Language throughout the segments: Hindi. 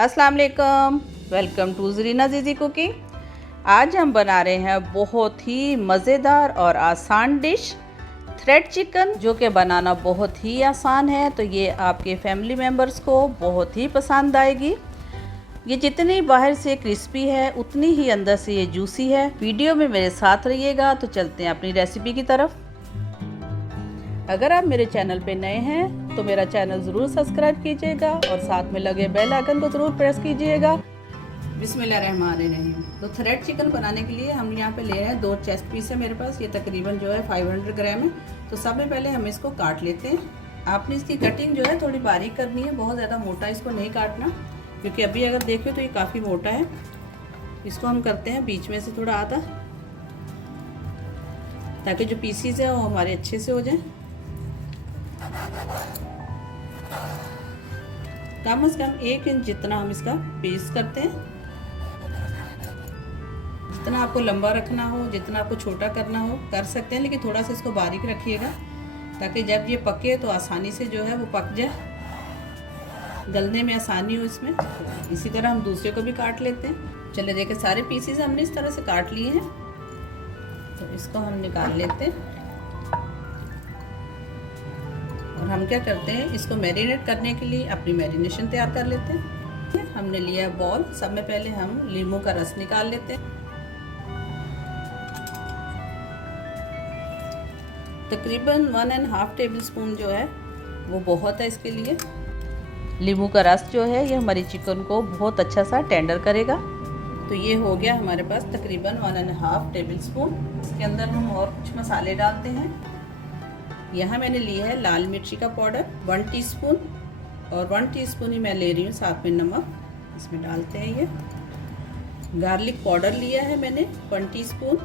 अस्सलाम वालेकुम, वेलकम टू ज़रीना ज़ीज़ी कुकिंग। आज हम बना रहे हैं बहुत ही मज़ेदार और आसान डिश थ्रेड चिकन, जो कि बनाना बहुत ही आसान है। तो ये आपके फैमिली मेम्बर्स को बहुत ही पसंद आएगी। ये जितनी बाहर से क्रिस्पी है उतनी ही अंदर से ये जूसी है। वीडियो में मेरे साथ रहिएगा। तो चलते हैं अपनी रेसिपी की तरफ। अगर आप मेरे चैनल पे नए हैं तो मेरा चैनल ज़रूर सब्सक्राइब कीजिएगा और साथ में लगे बेल आइकन को ज़रूर प्रेस कीजिएगा। बिस्मिल्लाहिर्रहमानिर्रहीम। तो थ्रेड चिकन बनाने के लिए हम यहाँ पे ले रहे हैं 2 चेस्ट पीस है मेरे पास। ये तकरीबन जो है 500 ग्राम है। तो सबसे पहले हम इसको काट लेते हैं। आपने इसकी कटिंग जो है थोड़ी बारीक करनी है, बहुत ज़्यादा मोटा इसको नहीं काटना, क्योंकि अभी अगर देखें तो ये काफ़ी मोटा है। इसको हम करते हैं बीच में से थोड़ा आधा, ताकि जो पीसीज है वो हमारे अच्छे से हो जाए। कम से कम 1 इंच जितना हम इसका पीस करते हैं। जितना आपको लंबा रखना हो, जितना आपको छोटा करना हो कर सकते हैं, लेकिन थोड़ा सा इसको बारीक रखिएगा ताकि जब ये पके तो आसानी से जो है वो पक जाए, गलने में आसानी हो इसमें। इसी तरह हम दूसरे को भी काट लेते हैं। चलिए देखिए, सारे पीसेस हमने इस तरह से काट लिए हैं। तो इसको हम निकाल लेते हैं और हम क्या करते हैं, इसको मैरिनेट करने के लिए अपनी मैरिनेशन तैयार कर लेते हैं। हमने लिया है बॉल। सब में पहले हम नींबू का रस निकाल लेते हैं। तकरीबन 1.5 टेबल स्पून जो है वो बहुत है इसके लिए। नींबू का रस जो है ये हमारी चिकन को बहुत अच्छा सा टेंडर करेगा। तो ये हो गया हमारे पास तकरीबन 1.5 टेबल स्पून। इसके अंदर हम और कुछ मसाले डालते हैं। यहाँ मैंने लिया है लाल मिर्ची का पाउडर 1 टीस्पून, और 1 टीस्पून ही मैं ले रही हूँ, साथ में नमक इसमें डालते हैं। ये गार्लिक पाउडर लिया है मैंने 1 टीस्पून।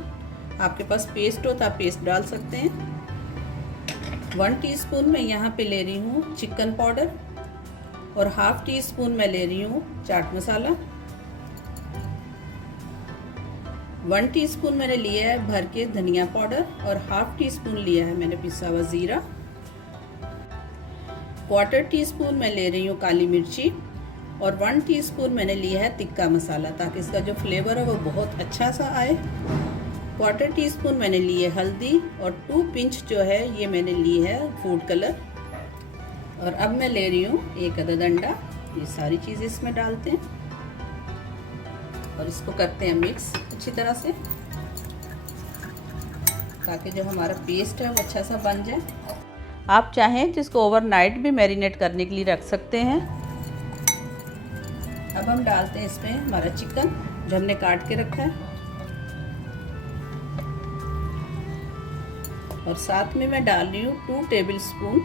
आपके पास पेस्ट हो तो आप पेस्ट डाल सकते हैं। 1 टीस्पून मैं यहाँ पे ले रही हूँ चिकन पाउडर, और ½ टीस्पून मैं ले रही हूँ चाट मसाला। 1 टीस्पून मैंने लिया है भर के धनिया पाउडर, और ½ टीस्पून लिया है मैंने पिसा हुआ ज़ीरा। 1/4 टीस्पून मैं ले रही हूँ काली मिर्ची, और 1 टीस्पून मैंने लिया है तिक्का मसाला, ताकि इसका जो फ्लेवर है वो बहुत अच्छा सा आए। 1/4 टीस्पून मैंने ली है हल्दी, और 2 पिंच जो है ये मैंने ली है फूड कलर। और अब मैं ले रही हूँ 1 अदद अंडा। ये सारी चीज़ें इसमें डालते हैं और इसको करते हैं मिक्स अच्छी तरह से, ताकि जो हमारा पेस्ट है वो अच्छा सा बन जाए। आप चाहें तो इसको ओवरनाइट भी मैरिनेट करने के लिए रख सकते हैं। अब हम डालते हैं इसमें हमारा चिकन जो हमने काट के रखा है, और साथ में मैं डाल रही हूँ 2 टेबल स्पून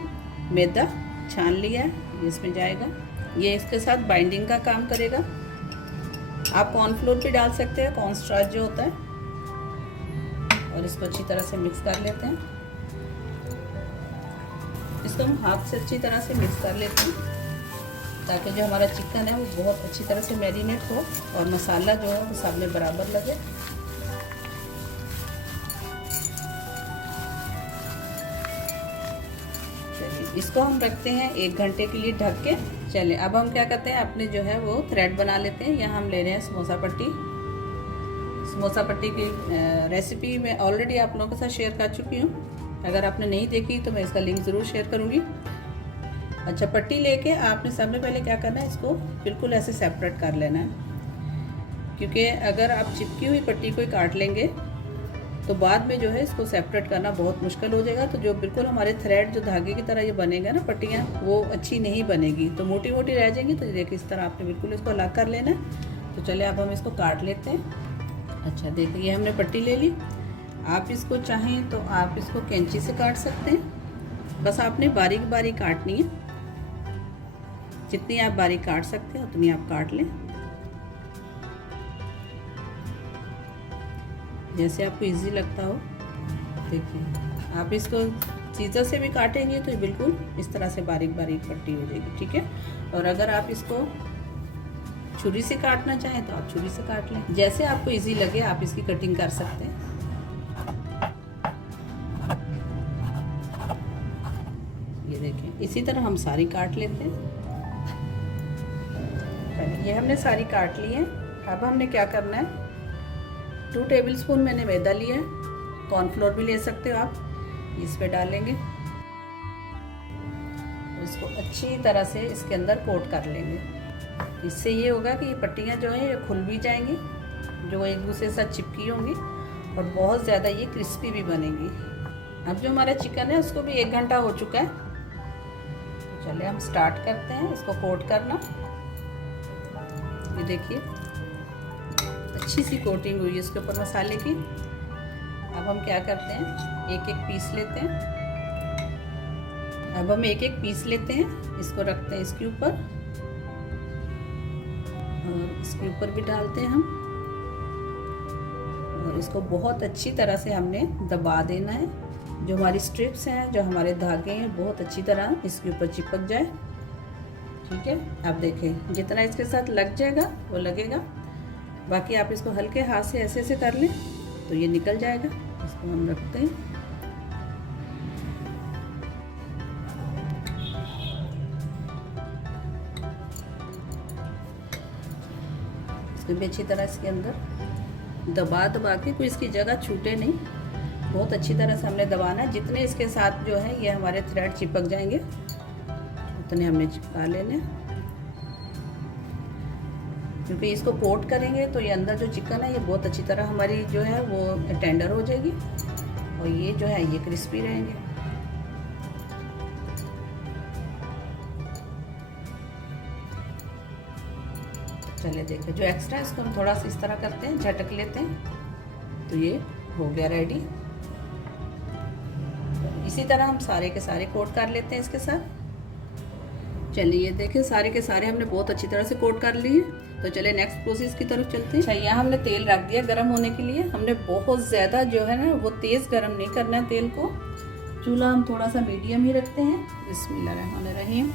मैदा छान लिया है, ये इसमें जाएगा। ये इसके साथ बाइंडिंग का काम करेगा। आप कॉर्नफ्लोर भी डाल सकते हैं, कॉर्नस्टार्च जो होता है। और इसको अच्छी तरह से मिक्स कर लेते हैं। इसको हम हाथ से अच्छी तरह से मिक्स कर लेते हैं, ताकि जो हमारा चिकन है वो बहुत अच्छी तरह से मैरिनेट हो और मसाला जो है वो सब में बराबर लगे। इसको हम रखते हैं 1 घंटे के लिए ढक के। चलिए अब हम क्या करते हैं, अपने जो है वो थ्रेड बना लेते हैं। यहाँ हम ले रहे हैं समोसा पट्टी। समोसा पट्टी की रेसिपी मैं ऑलरेडी आप लोगों के साथ शेयर कर चुकी हूँ। अगर आपने नहीं देखी तो मैं इसका लिंक ज़रूर शेयर करूँगी। अच्छा, पट्टी लेके आपने सबसे पहले क्या करना है, इसको बिल्कुल ऐसे सेपरेट कर लेना है, क्योंकि अगर आप चिपकी हुई पट्टी को काट लेंगे तो बाद में जो है इसको सेपरेट करना बहुत मुश्किल हो जाएगा। तो जो बिल्कुल हमारे थ्रेड जो धागे की तरह ये बनेगा ना पट्टियाँ, वो अच्छी नहीं बनेगी, तो मोटी मोटी रह जाएंगी। तो देखिए इस तरह आपने बिल्कुल इसको अलग कर लेना है। तो चलिए अब हम इसको काट लेते हैं। अच्छा देखिए, ये हमने पट्टी ले ली। आप इसको चाहें तो आप इसको कैंची से काट सकते हैं। बस आपने बारीक बारीक काटनी है, जितनी आप बारीक काट सकते हैं उतनी आप काट लें, जैसे आपको इजी लगता हो। देखिए आप इसको सीजर से भी काटेंगे तो ये बिल्कुल इस तरह से बारीक बारीक पट्टी हो जाएगी, ठीक है। और अगर आप इसको छुरी से काटना चाहें तो आप छुरी से काट लें, जैसे आपको इजी लगे आप इसकी कटिंग कर सकते हैं। ये देखें, इसी तरह हम सारी काट लेते हैं। ये हमने सारी काट ली है। अब हमने क्या करना है, 2 टेबलस्पून मैंने मैदा लिया है, कॉर्नफ्लोर भी ले सकते हो आप, इस पे डालेंगे। इसको अच्छी तरह से इसके अंदर कोट कर लेंगे। इससे ये होगा कि ये पट्टियाँ जो हैं ये खुल भी जाएंगी, जो एक दूसरे के साथ चिपकी होंगी, और बहुत ज़्यादा ये क्रिस्पी भी बनेगी। अब जो हमारा चिकन है उसको भी 1 घंटा हो चुका है। चलिए हम स्टार्ट करते हैं इसको कोट करना। ये देखिए अच्छी सी कोटिंग हुई है इसके ऊपर मसाले की। अब हम क्या करते हैं, एक एक पीस लेते हैं। अब हम एक एक पीस लेते हैं, इसको रखते हैं इसके ऊपर, और इसके ऊपर भी डालते हैं हम, और इसको बहुत अच्छी तरह से हमने दबा देना है। जो हमारी स्ट्रिप्स हैं, जो हमारे धागे हैं, बहुत अच्छी तरह इसके ऊपर चिपक जाए। ठीक है, अब देखें जितना इसके साथ लग जाएगा वो लगेगा, बाकी आप इसको हल्के हाथ से ऐसे ऐसे कर लें तो ये निकल जाएगा। इसको हम रखते हैं। इसको भी अच्छी तरह इसके अंदर दबा के कोई इसकी जगह छूटे नहीं, बहुत अच्छी तरह से हमने दबाना है। जितने इसके साथ जो है ये हमारे थ्रेड चिपक जाएंगे उतने हमने चिपका लेने, क्योंकि इसको कोट करेंगे तो ये अंदर जो चिकन है ये बहुत अच्छी तरह हमारी जो है वो टेंडर हो जाएगी, और ये जो है ये क्रिस्पी रहेंगे। चलिए देखिए, जो एक्स्ट्रा है इसको हम थोड़ा सा इस तरह करते हैं, झटक लेते हैं, तो ये हो गया रेडी। इसी तरह हम सारे के सारे कोट कर लेते हैं इसके साथ। चलिए देखिए सारे के सारे हमने बहुत अच्छी तरह से कोट कर लिए। तो चलिए नेक्स्ट प्रोसेस की तरफ चलते हैं। यहाँ हमने तेल रख दिया गर्म होने के लिए। हमने बहुत ज़्यादा जो है ना वो तेज़ गर्म नहीं करना है तेल को। चूल्हा हम थोड़ा सा मीडियम ही रखते हैं। बिस्मिल्लाहिर्रहमानिर्रहीम।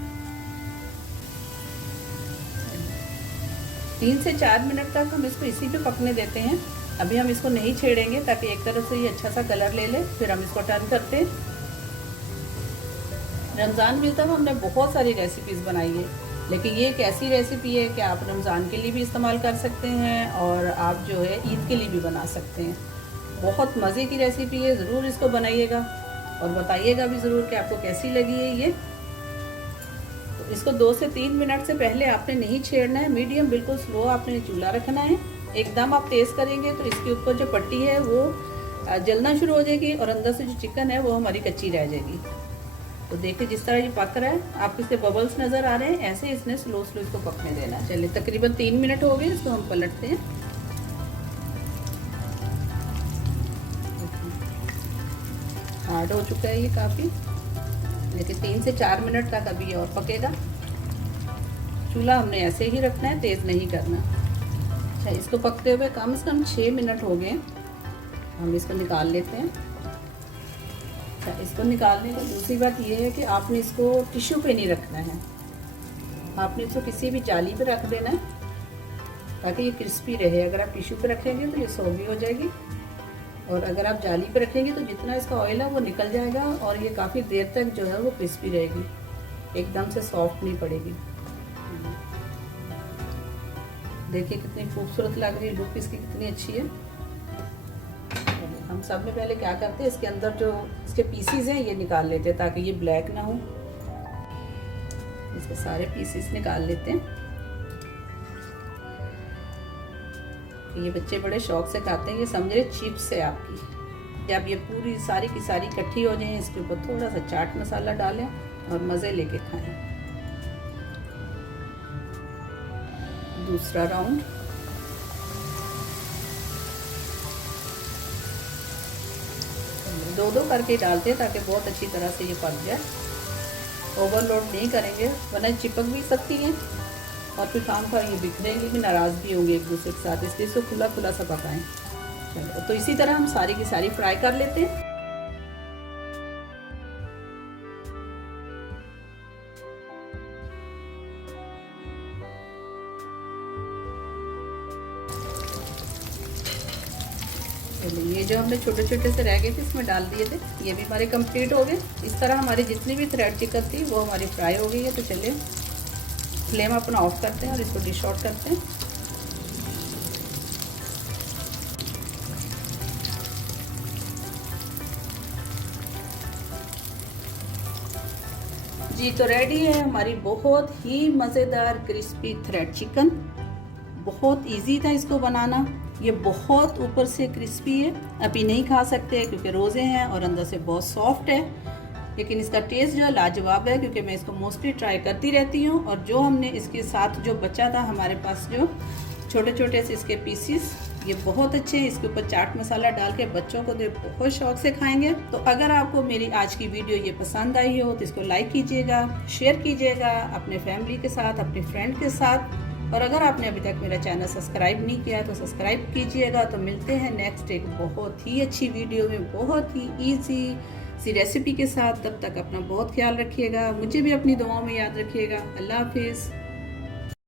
3 से 4 मिनट तक हम इसको इसी पे पकने देते हैं। अभी हम इसको नहीं छेड़ेंगे ताकि एक तरफ से ये अच्छा सा कलर ले ले, फिर हम इसको टर्न करते हैं। रमज़ान में तब हमने बहुत सारी रेसिपीज़ बनाई है, लेकिन ये एक ऐसी रेसिपी है कि आप रमज़ान के लिए भी इस्तेमाल कर सकते हैं और आप जो है ईद के लिए भी बना सकते हैं। बहुत मज़े की रेसिपी है, ज़रूर इसको बनाइएगा और बताइएगा भी ज़रूर कि आपको कैसी लगी है ये। तो इसको 2 से 3 मिनट से पहले आपने नहीं छेड़ना है, मीडियम बिल्कुल स्लो आपने चूल्हा रखना है। एकदम आप तेज़ करेंगे तो इसके ऊपर जो पट्टी है वो जलना शुरू हो जाएगी और अंदर से जो चिकन है वो हमारी कच्ची रह जाएगी। तो देखिए जिस तरह ये पक रहा है, आपको इसके बबल्स नज़र आ रहे हैं, ऐसे इसने स्लो स्लो इसको पकने देना है। चलिए तकरीबन 3 मिनट हो गए, इसको हम पलटते हैं। हार्ड हो चुका है ये काफ़ी, लेकिन 3 से 4 मिनट तक अभी और पकेगा। चूल्हा हमने ऐसे ही रखना है, तेज़ नहीं करना। अच्छा, इसको पकते हुए कम से कम 6 मिनट हो गए। हम इसको निकाल लेते हैं। अच्छा, इसको निकालने की दूसरी बात यह है कि आपने इसको टिश्यू पे नहीं रखना है, आपने इसको किसी भी जाली पे रख देना है ताकि ये क्रिस्पी रहे। अगर आप टिश्यू पे रखेंगे तो ये सौगी हो जाएगी, और अगर आप जाली पे रखेंगे तो जितना इसका ऑयल है वो निकल जाएगा और ये काफ़ी देर तक जो है वो क्रिस्पी रहेगी, एकदम से सॉफ्ट नहीं पड़ेगी। देखिए कितनी खूबसूरत लग रही है, लुक इसकी कितनी अच्छी है। हम सब में पहले क्या करते हैं, इसके अंदर जो इसके पीसीज हैं ये निकाल लेते हैं ताकि ये ब्लैक ना हो। इसके सारे पीसीस निकाल लेते हैं। ये बच्चे बड़े शौक से खाते हैं, ये समझ रहे चिप्स है आपकी। जब ये पूरी सारी की सारी इकट्ठी हो जाए, इसके ऊपर थोड़ा सा चाट मसाला डालें और मज़े लेके खाएं। दूसरा राउंड। दो करके डालते हैं ताकि बहुत अच्छी तरह से ये पक जाए। ओवरलोड नहीं करेंगे वरना चिपक भी सकती हैं और फिर काम पर ये बिखरेंगे भी, नाराज़ भी होंगे एक दूसरे के साथ, इसलिए इसको खुला खुला सा पकाएं। चलो, तो इसी तरह हम सारी की सारी फ्राई कर लेते हैं। ये जो हमने छोटे छोटे से रह गए थे इसमें डाल दिए थे, ये भी हमारे कंप्लीट हो गए। इस तरह हमारी जितनी भी थ्रेड चिकन थी वो हमारी फ्राई हो गई है। तो चलिए फ्लेम अपना ऑफ करते हैं और इसको डिश आउट करते हैं। जी तो रेडी है हमारी बहुत ही मज़ेदार क्रिस्पी थ्रेड चिकन। बहुत इजी था इसको बनाना। ये बहुत ऊपर से क्रिस्पी है, अभी नहीं खा सकते क्योंकि रोज़े हैं और अंदर से बहुत सॉफ्ट है, लेकिन इसका टेस्ट जो लाजवाब है क्योंकि मैं इसको मोस्टली ट्राई करती रहती हूँ। और जो हमने इसके साथ जो बचा था हमारे पास जो छोटे छोटे से इसके पीसीस, ये बहुत अच्छे हैं। इसके ऊपर चाट मसाला डाल के बच्चों को दे बहुत शौक से खाएंगे। तो अगर आपको मेरी आज की वीडियो ये पसंद आई हो तो इसको लाइक कीजिएगा, शेयर कीजिएगा अपने फैमिली के साथ, अपने फ्रेंड के साथ। और अगर आपने अभी तक मेरा चैनल सब्सक्राइब नहीं किया तो सब्सक्राइब कीजिएगा। तो मिलते हैं नेक्स्ट एक बहुत ही अच्छी वीडियो में बहुत ही ईजी सी रेसिपी के साथ। तब तक अपना बहुत ख्याल रखिएगा, मुझे भी अपनी दुआओं में याद रखिएगा। अल्लाह हाफिज़।